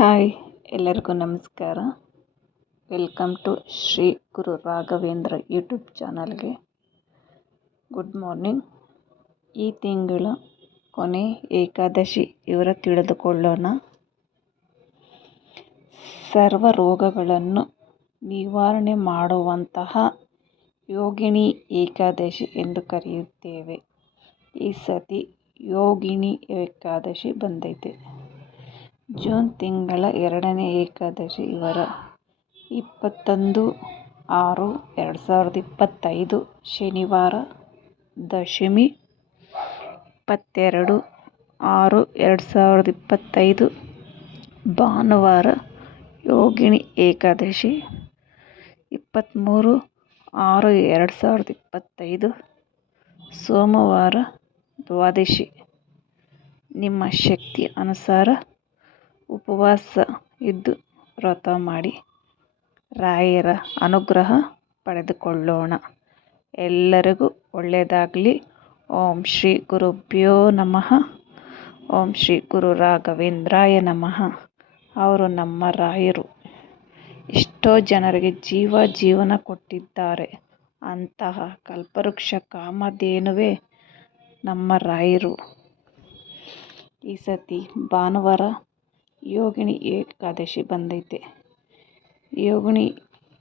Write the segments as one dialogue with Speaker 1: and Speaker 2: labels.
Speaker 1: Hi, ಎಲ್ಲರಿಗೂ ನಮಸ್ಕಾರ. Welcome to Shri Guru Raghavendra YouTube ಚಾನಲ್ಗೆ ಗುಡ್ ಮಾರ್ನಿಂಗ್. ಈ ತಿಂಗಳ ಕೊನೆ ಏಕಾದಶಿ, ಇವರ ತಿಳಿದುಕೊಳ್ಳೋಣ. ಸರ್ವ ರೋಗಗಳನ್ನು ನಿವಾರಣೆ ಮಾಡುವಂತಹ ಯೋಗಿಣಿ ಏಕಾದಶಿ ಎಂದು ಕರೆಯುತ್ತೇವೆ. ಈ ಸತಿ ಯೋಗಿಣಿ ಏಕಾದಶಿ ಬಂದೈತೆ. ಜೂನ್ ತಿಂಗಳ ಎರಡನೇ ಏಕಾದಶಿ ಇವರ ಇಪ್ಪತ್ತೊಂದು ಆರು ಎರಡು ಸಾವಿರದ ಇಪ್ಪತ್ತೈದು ಶನಿವಾರ ದಶಮಿ ಇಪ್ಪತ್ತೆರಡು ಆರು ಎರಡು ಸಾವಿರದ ಇಪ್ಪತ್ತೈದು ಭಾನುವಾರ ಯೋಗಿಣಿ ಏಕಾದಶಿ ಇಪ್ಪತ್ತ್ಮೂರು ಆರು ಎರಡು ಸಾವಿರದ ಇಪ್ಪತ್ತೈದು ಸೋಮವಾರ ದ್ವಾದಶಿ. ನಿಮ್ಮ ಶಕ್ತಿ ಅನುಸಾರ ಉಪವಾಸ ಇದ್ದು ವ್ರತ ಮಾಡಿ ರಾಯರ ಅನುಗ್ರಹ ಪಡೆದುಕೊಳ್ಳೋಣ. ಎಲ್ಲರಿಗೂ ಒಳ್ಳೆಯದಾಗಲಿ. ಓಂ ಶ್ರೀ ಗುರುಭ್ಯೋ ನಮಃ. ಓಂ ಶ್ರೀ ಗುರು ರಾಘವೇಂದ್ರಾಯ ನಮಃ. ಅವರು ನಮ್ಮ ರಾಯರು. ಎಷ್ಟೋ ಜನರಿಗೆ ಜೀವ ಜೀವನ ಕೊಟ್ಟಿದ್ದಾರೆ. ಅಂತಹ ಕಲ್ಪವೃಕ್ಷ ಕಾಮಧೇನುವೇ ನಮ್ಮ ರಾಯರು. ಈ ಸತಿ ಭಾನುವಾರ ಯೋಗಿನಿ ಏಕಾದಶಿ ಬಂದೈತೆ. ಯೋಗಿನಿ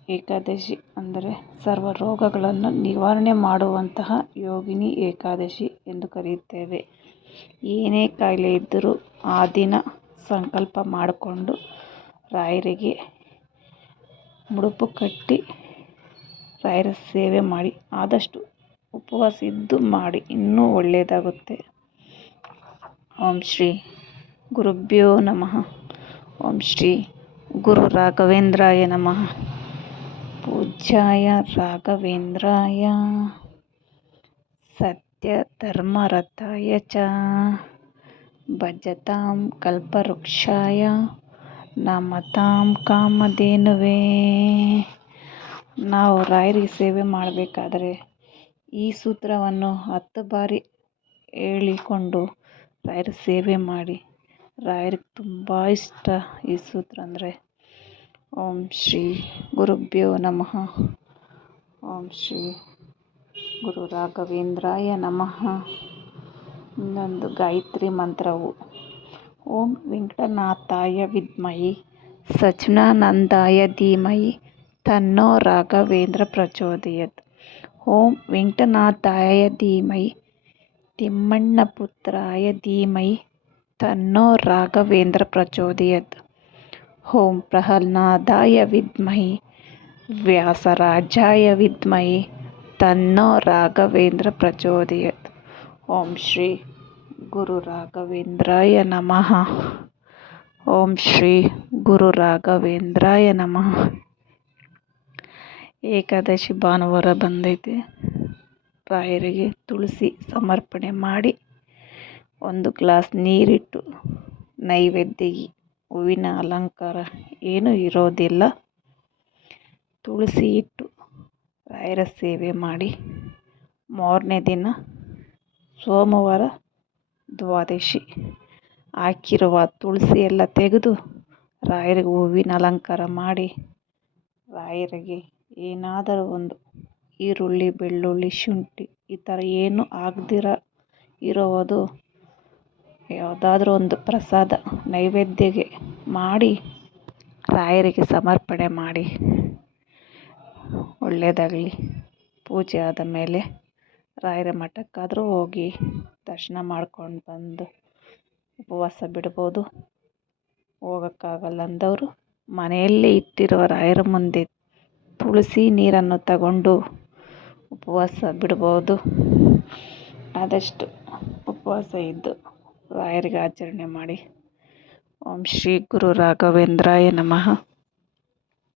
Speaker 1: ಏಕಾದಶಿ ಅಂದರೆ ಸರ್ವ ರೋಗಗಳನ್ನು ನಿವಾರಣೆ ಮಾಡುವಂತಹ ಯೋಗಿನಿ ಏಕಾದಶಿ ಎಂದು ಕರೆಯುತ್ತೇವೆ. ಏನೇ ಕಾಯಿಲೆ ಇದ್ದರೂ ಆ ದಿನ ಸಂಕಲ್ಪ ಮಾಡಿಕೊಂಡು ರಾಯರಿಗೆ ಮುಡುಪು ಕಟ್ಟಿ ರಾಯರ ಸೇವೆ ಮಾಡಿ, ಆದಷ್ಟು ಉಪವಾಸ ಇದ್ದು ಮಾಡಿ, ಇನ್ನೂ ಒಳ್ಳೆಯದಾಗುತ್ತೆ. ಓಂ ಶ್ರೀ ಗುರುಭ್ಯೋ ನಮಃ. ಓಂ ಶ್ರೀ ಗುರು ರಾಘವೇಂದ್ರಾಯ ನಮಃ. ಪೂಜ್ಯಾಯ ರಾಘವೇಂದ್ರಾಯ. ಸತ್ಯಧರ್ಮರಥಾಯ ಚ. ಭಜತಾಂ ಕಲ್ಪವೃಕ್ಷಾಯ. ನಮತಾಂ ಕಾಮಧೇನುವೇ. ನಾವು ರಾಯರಿಗೆ ಸೇವೆ ಮಾಡಬೇಕಾದರೆ ಈ ಸೂತ್ರವನ್ನು ಹತ್ತು ಬಾರಿ ಹೇಳಿಕೊಂಡು ರಾಯರ ಸೇವೆ ಮಾಡಿ ರಾಯರಿಗೆ ತುಂಬ ಇಷ್ಟ ಈ ಸೂತ್ರ ಅಂದರೆ. ಓಂ ಶ್ರೀ ಗುರುಭ್ಯೋ ನಮಃ. ಓಂ ಶ್ರೀ ಗುರು ರಾಘವೇಂದ್ರಾಯ ನಮಃ. ಇನ್ನೊಂದು ಗಾಯತ್ರಿ ಮಂತ್ರವು. ಓಂ ವೆಂಕಟನಾಥಾಯ ವಿದ್ಮಯಿ ಸಜ್ಜನಾನಂದಾಯ ಧೀಮಹಿ, ತನ್ನೋ ರಾಘವೇಂದ್ರ ಪ್ರಚೋದಯತ್. ಓಂ ವೆಂಕಟನಾಥಾಯ ತಿಮ್ಮಣ್ಣ ಪುತ್ರಾಯ ಧೀಮಹಿ ತನ್ನೋ ರಾಘವೇಂದ್ರ ಪ್ರಚೋದಯತ್. ಓಂ ಪ್ರಹ್ಲಾದಾಯ ವಿದ್ಮಹಿ, ವ್ಯಾಸರಾಜಾಯ ವಿದ್ಮಹಿ, ತನ್ನೋ ರಾಘವೇಂದ್ರ ಪ್ರಚೋದಯತ್. ಓಂ ಶ್ರೀ ಗುರು ರಾಘವೇಂದ್ರಾಯ ನಮಃ. ಓಂ ಶ್ರೀ ಗುರು ರಾಘವೇಂದ್ರಾಯ ನಮಃ. ಏಕಾದಶಿ ಭಾನುವಾರ ಬಂದೈತೆ. ರಾಯರಿಗೆ ತುಳಸಿ ಸಮರ್ಪಣೆ ಮಾಡಿ ಒಂದು ಗ್ಲಾಸ್ ನೀರಿಟ್ಟು ನೈವೇದ್ಯಗೆ, ಹೂವಿನ ಅಲಂಕಾರ ಏನೂ ಇರೋದಿಲ್ಲ. ತುಳಸಿ ಇಟ್ಟು ರಾಯರ ಸೇವೆ ಮಾಡಿ ಮಾರನೇ ದಿನ ಸೋಮವಾರ ದ್ವಾದಶಿ ಹಾಕಿರುವ ತುಳಸಿ ಎಲ್ಲ ತೆಗೆದು ರಾಯರಿಗೆ ಹೂವಿನ ಅಲಂಕಾರ ಮಾಡಿ ರಾಯರಿಗೆ ಏನಾದರೂ ಒಂದು ಈರುಳ್ಳಿ, ಬೆಳ್ಳುಳ್ಳಿ, ಶುಂಠಿ ಈ ಥರ ಏನು ಆಗದಿರ ಇರೋದು ಯಾವುದಾದ್ರೂ ಒಂದು ಪ್ರಸಾದ ನೈವೇದ್ಯಗೆ ಮಾಡಿ ರಾಯರಿಗೆ ಸಮರ್ಪಣೆ ಮಾಡಿ. ಒಳ್ಳೆಯದಾಗಲಿ. ಪೂಜೆ ಆದ ಮೇಲೆ ರಾಯರ ಮಠಕ್ಕಾದರೂ ಹೋಗಿ ದರ್ಶನ ಮಾಡ್ಕೊಂಡು ಬಂದು ಉಪವಾಸ ಬಿಡ್ಬೋದು. ಹೋಗೋಕ್ಕಾಗಲ್ಲ ಅಂದವರು ಮನೆಯಲ್ಲೇ ಇಟ್ಟಿರುವ ರಾಯರ ಮುಂದೆ ತುಳಸಿ ನೀರನ್ನು ತಗೊಂಡು ಉಪವಾಸ ಬಿಡ್ಬೋದು. ಆದಷ್ಟು ಉಪವಾಸ ಇದ್ದು ರಾಯರಿಗೆ ಆಚರಣೆ ಮಾಡಿ. ಓಂ ಶ್ರೀ ಗುರು ರಾಘವೇಂದ್ರಾಯ ನಮಃ.